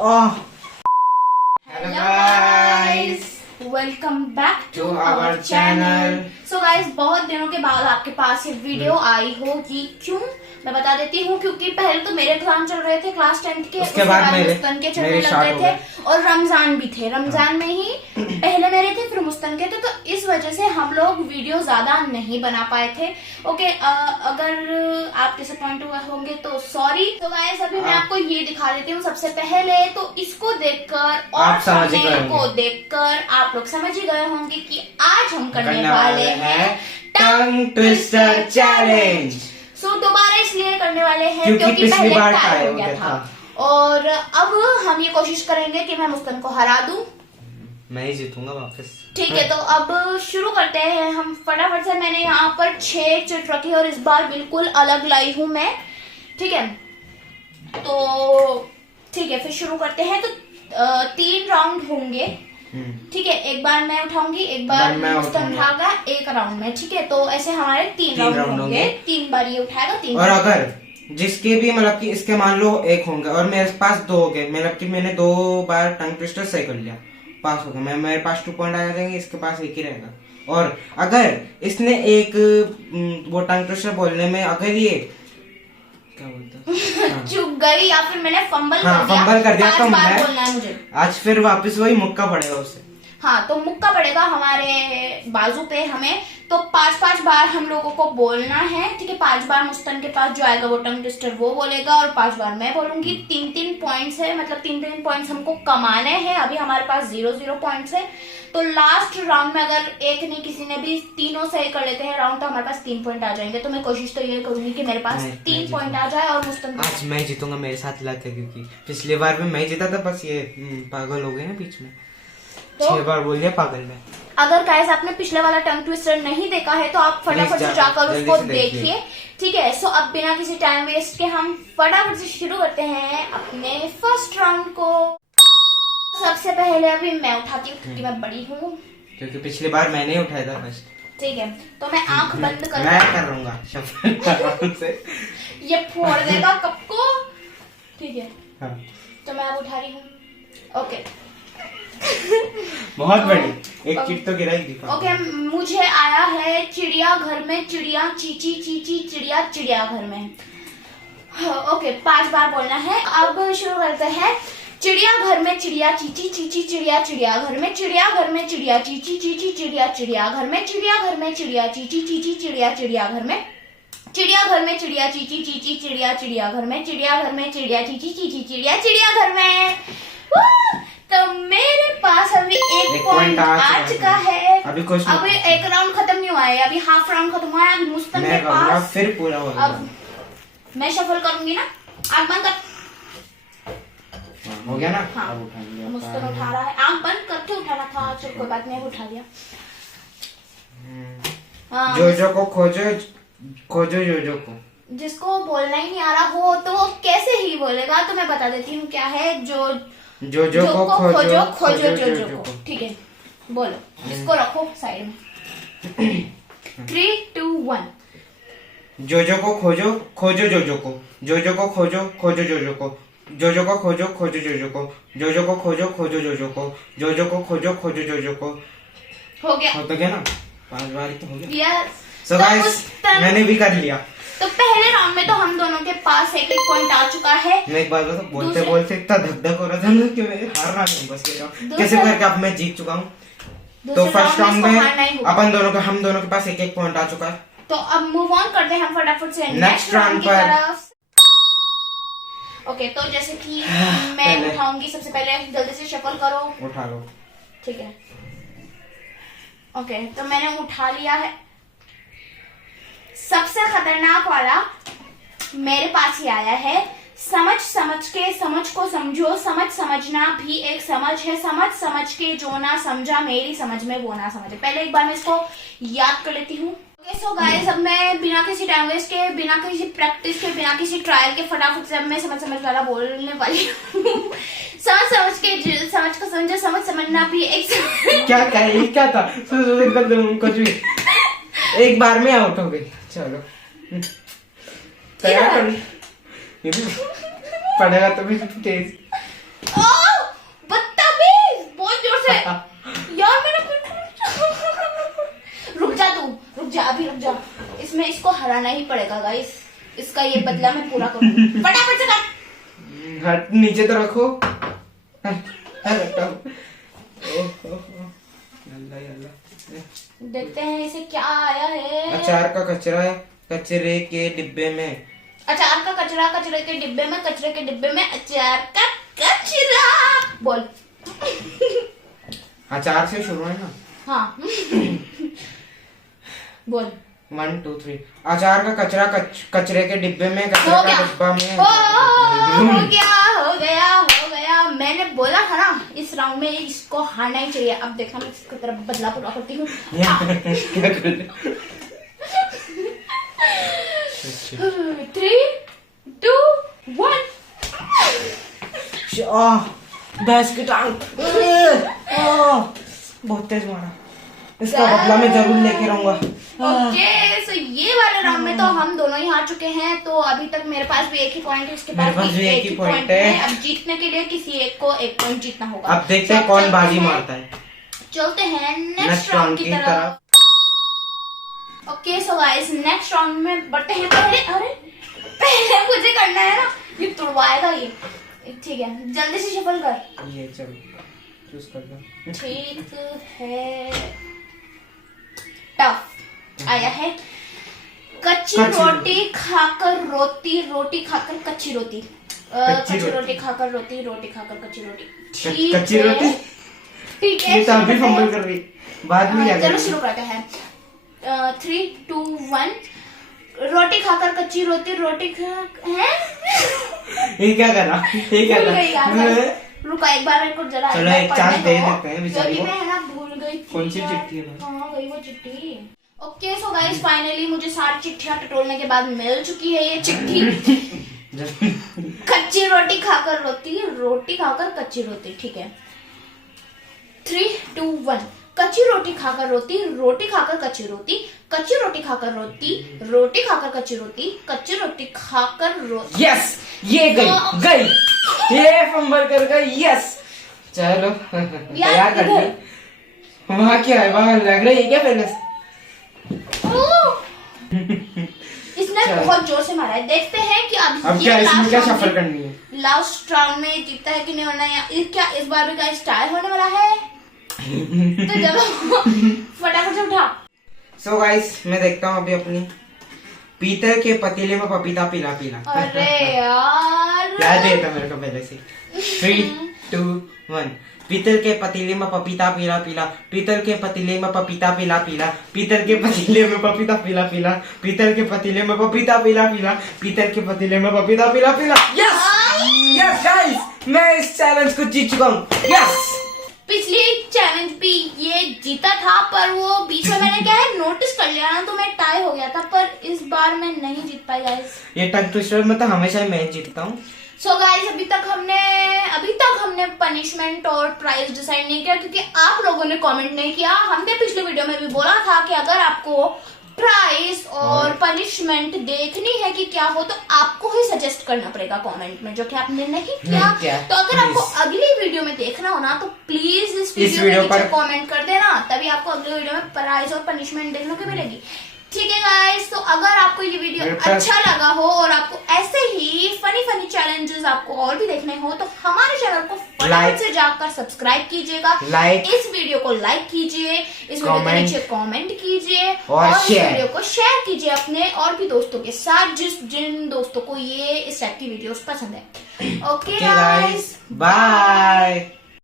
Hello guys, welcome back to our channel. So guys, बहुत दिनों के बाद आपके पास ये वीडियो आई होगी। क्यों मैं बता देती हूँ, क्योंकि पहले तो मेरे एग्जाम चल रहे थे क्लास 10 के, उसके बाद मुस्तन के चलने लग गए थे और रमजान भी थे। रमजान में ही पहले मेरे थे, फिर मुस्तन के थे, तो इस वजह से हम लोग वीडियो ज्यादा नहीं बना पाए थे। ओके, अगर आप डिसअपॉइंट हुए होंगे तो सॉरी। तो गाइस, अभी मैं आपको ये दिखा देती हूँ। सबसे पहले तो इसको देखकर और थंबनेल को देखकर आप लोग समझ ही गए होंगे कि आज हम करने वाले हैं टंग ट्विस्टर चैलेंज। सो दोबारा इसलिए करने वाले हैं क्योंकि पहले टाई हो गया था। और अब हम ये कोशिश करेंगे कि मैं मुस्तन को हरा दूं। मैं ही जीतूंगा वापस। ठीक है, तो अब शुरू करते हैं हम फटाफट से। मैंने यहाँ पर 6 चिट रखी और इस बार बिल्कुल अलग लाई हूं मैं। ठीक है, तो ठीक है, फिर शुरू करते हैं। तो 3 राउंड होंगे। ठीक है, एक बार मैं उठाऊंगी, एक बार मुस्तन उठाएगा एक राउंड में। ठीक है, तो ऐसे हमारे 3 राउंड होंगे। 3 बार ये उठाएगा, 3 और अगर जिसके भी मतलब कि इसके मान लो 1 होंगे और मेरे पास 2 हो गए, मतलब कि मैंने 2 बार टंग ट्विस्टर सही कर लिया, पास हो गया, मेरे पास 2 पॉइंट आ जाएंगे, इसके पास 1 ही रहेगा। और अगर इसने एक वो टंग ट्विस्टर बोलने में अगर ये क्या बोलता चुप गई या फिर मैंने फंबल कर दिया तो मैं बोलना है मुझे आज फिर वापस वही मुक्का पड़ेगा उससे। हाँ, तो मुक्का पड़ेगा हमारे बाजू पे हमें। तो 5-5 बार हम लोगों को बोलना है। ठीक है, 5 बार मुस्तन के पास जो आएगा वो टंग ट्विस्टर वो बोलेगा और 5 बार मैं बोलूंगी। 3-3 पॉइंट्स है, मतलब 3-3 पॉइंट्स हमको कमाने हैं। अभी हमारे पास 0-0 पॉइंट्स है। तो लास्ट राउंड में अगर एक नहीं किसी ने भी तीनों सही कर लेते हैं राउंड, तो हमारे पास 3 पॉइंट आ जाएंगे। तो मैं कोशिश तो ये करूंगी कि मेरे पास 3 पॉइंट आ जाए और मुस्तन आज मैं जीतूंगा, मेरे साथ लग है, क्योंकि पिछली बार में मैं जीता था। बस ये पागल हो गए हैं बीच में। तो 6 बार बोल दिया पागल में। अगर गाइस आपने पिछले वाला टंग ट्विस्टर नहीं देखा है तो आप फटाफट से जाकर उसको देखिए। ठीक है, सो अब बिना किसी टाइम वेस्ट के हम फटाफट से शुरू करते हैं अपने फर्स्ट राउंड को। सबसे पहले अभी मैं उठाती हूँ क्योंकि मैं बड़ी हूँ, क्योंकि पिछली बार मैंने ही उठाया था फर्स्ट। ठीक है, तो मैं आंख बंद कर मैं करूंगा शफल से ये फोड़ देगा कप को। ठीक है, हाँ। तो मैं अब उठा रही हूँ। ओके, बहुत बड़ी एक चिट तो गिरा ही दिखा। ओके, मुझे आया है चिड़िया घर में चिड़िया चीची चीची चिड़िया चिड़िया घर में। ओके, 5 बार बोलना है। अब शुरू करते हैं। चिड़िया घर में चिड़िया चीची चीची चिड़िया चिड़िया घर में चिड़िया घर में चिड़िया चीची चीची चिड़िया चिड़िया घर में चिड़िया घर में चिड़िया चीची चीची चिड़िया चिड़िया घर में चिड़िया घर में चिड़िया चीची चीची चिड़िया चिड़िया घर में चिड़िया घर में चिड़िया चीची चीची चिड़िया चिड़िया घर में। तो मेरे पास अभी 1 पॉइंट आ चुका है। अभी एक राउंड खत्म नहीं हुआ है, अभी हाफ राउंड खत्म हुआ है। अभी मुस्तन के पास फिर पूरा होगा। अब मैं शफल करूंगी ना, आंख बंद कर। हो गया ना? हाँ, मुस्तन उठा रहा है। आंख बंद करके उठाना था। चल कोई बात नहीं, उठा लिया। जोजो को खोजो जोजो को। जिसको बोलना ही नहीं आ रहा हो तो वो कैसे ही बोलेगा। तो मैं बता देती हूँ क्या है। जोजो को खोजो जोजो को। ठीक है, बोलो। इसको रखो साइड में। 3, 2, 1। जोजो को खोजो जोजो को। जोजो को खोजो जोजो को। जोजो को खोजो जोजो को। जोजो को खोजो जोजो को। जोजो को खोजो जोजो को। हो गया ना? 5 बार तो हो गया। यस। सो गाइस, मैंने भी कर लिया। तो पहले राउंड में तो हम दोनों के पास 1 पॉइंट आ चुका है। मैं एक बार बता, बोलते इतना धक हो रहा था ना कि मैं हार रहा नहीं, बस कैसे करके अब मैं जीत चुका हूँ। तो फर्स्ट राउंड में हम दोनों के पास 1 पॉइंट आ चुका है। तो अब मूव ऑन करते हैं हम फटाफट से नेक्स्ट राउंड पर। ओके, तो जैसे कि मैं उठाऊंगी, सबसे पहले जल्दी से शफल करो। उठा लो। ठीक है, ओके, तो मैंने उठा लिया है। सबसे खतरनाक वाला मेरे पास ही आया है। समझ के समझ को समझो, समझना भी एक समझ है। समझ के जो ना समझा, मेरी समझ में वो ना समझे। पहले एक बार मैं इसको याद कर लेती हूँ। सो गाइस, अब मैं बिना किसी टाइम वेस्ट के, बिना किसी प्रैक्टिस के, बिना किसी ट्रायल के फटाफट से अब मैं समझ वाला बोलने वाली हूँ। समझ को समझो, समझना भी एक क्या था कुछ भी। एक बार में आउट हो गई। चलो तैयार कर। पड़ेगा तो भी तेज। पड़ेगा गाइस, इसका ये बदला मैं पूरा करूंगी। फटाफट से काट। हट, नीचे तो रखो। देखते हैं इसे क्या आया है। अचार का कचरा कचरे के डिब्बे में। अचार का कचरा कचरे के डिब्बे में, कचरे के डिब्बे में अचार का कचरा। बोल। अचार से शुरू है ना? हाँ। बोल। 1 2 3। अचार का कचरा कचरे के डिब्बे में, कचरे हो का गया, डिब्बा में। हो गया। मैंने बोला था ना इस राउंड में इसको हारना ही चाहिए। अब देखना मैं इसकी तरफ बदला पूरा करती हूँ। क्या कर 3 2 1। भैंस की टांग। बहुत तेज मारा। इसका बदला मैं जरूर लेके रहूंगा। ओके, सो ये वाले राउंड में तो हम दोनों ही हार चुके हैं। तो अभी तक मेरे पास भी एक ही पॉइंट है, इसके पास भी एक ही पॉइंट है। अब जीतने के लिए किसी एक को 1 पॉइंट जीतना होगा। अब देखते हैं कौन बाजी मारता है। चलते हैं नेक्स्ट राउंड की तरफ। Okay, so guys next round में बढ़ते हैं। पहले मुझे करना है ना, ये तुड़वाएगा ये। ठीक है, जल्दी से शफल कर। ये चल चूज कर दो। ठीक है, टफ आया है। कच्ची रोटी खाकर रोटी खाकर कच्ची रोटी। कच्ची रोटी खाकर रोटी खाकर कच्ची रोटी। कच्ची रोटी। ठीक है, तो अभी फंबल कर रही, बाद में चलो शुरू करते हैं। 3 2 1। रोटी खाकर कच्ची रोटी है। ये क्या कर रहा? ये क्या कर रहा? रुका, एक बार मेरे को जरा चलो एक चांस दे देते हैं बेचारी को। मैं है ना भूल गई थी। कौन सी चिट्ठी है? कहाँ गई वो चिट्ठी? ओके, सो गाइस फाइनली मुझे सारी चिट्ठियां टटोलने के बाद मिल चुकी है ये चिट्ठी। कच्ची रोटी खाकर रोटी खाकर कच्ची रोटी। ठीक है, 3 2 1। कच्ची रोटी खाकर रोटी खाकर कच्ची रोटी, कच्ची रोटी खाकर रोटी खाकर कच्ची रोटी खाकर रोटी। यस, ये गई ये फंबल कर गई। यस, चलो तैयार कर ली। वहाँ क्या है? वहाँ लग रही है क्या पहले से? इसने बहुत जोर से मारा है। देखते हैं कि अब क्या इसमें क्या शफल करनी है? लास्ट राउंड में जीतता है कि नहीं होना है। क्या इस बार भी का स्टाइल होने वाला है? तो चलो फटाफट से उठा। सो गाइस मैं देखता हूँ अभी अपनी पीतल के पतीले में पपीता पीला। अरे यार, याद है तो मेरे को पहले से। 3 2 1। पीतल के पतीले में पपीता पीला। पीतल के पतीले में पपीता पीला। पीतल के पतीले में पपीता पीला। पीतल के पतीले में पपीता पीला। पीतल के पतीले में पपीता पीला। यस गाइस, मैं इस चैलेंज को जीत चुका हूँ। यस, पिछली चैलेंज भी ये जीता था, पर वो बीच में मैंने क्या है नोटिस कर लिया ना, तो मैं टाई हो गया था। पर इस बार मैं नहीं जीत पाई गाइस। ये टंग ट्विस्टर में तो हमेशा मैं जीतता हूँ। सो गाइस अभी तक हमने पनिशमेंट और प्राइज डिसाइड नहीं किया, क्योंकि आप लोगों ने कमेंट नहीं किया। हमने पिछले वीडियो में भी बोला था कि अगर आपको प्राइस और पनिशमेंट देखनी है कि क्या हो, तो आपको ही सजेस्ट करना पड़ेगा कमेंट में, जो कि आपने नहीं किया। तो अगर आपको अगली वीडियो में देखना हो ना, तो प्लीज इस वीडियो में कमेंट कर देना, तभी आपको अगली वीडियो में प्राइस और पनिशमेंट देखने को मिलेगी। ठीक है गाइस, तो अगर आपको ये वीडियो अच्छा लगा हो और आपको ऐसे ही फनी चैलेंजेस आपको और भी देखने हो, तो हमारे चैनल को फटाफट से जाकर सब्सक्राइब कीजिएगा। इस वीडियो को लाइक कीजिए, इस वीडियो के नीचे कमेंट कीजिए और इस वीडियो को शेयर कीजिए अपने और भी दोस्तों के साथ, जिन दोस्तों को ये इस टाइप की वीडियोस पसंद है। Okay guys, bye.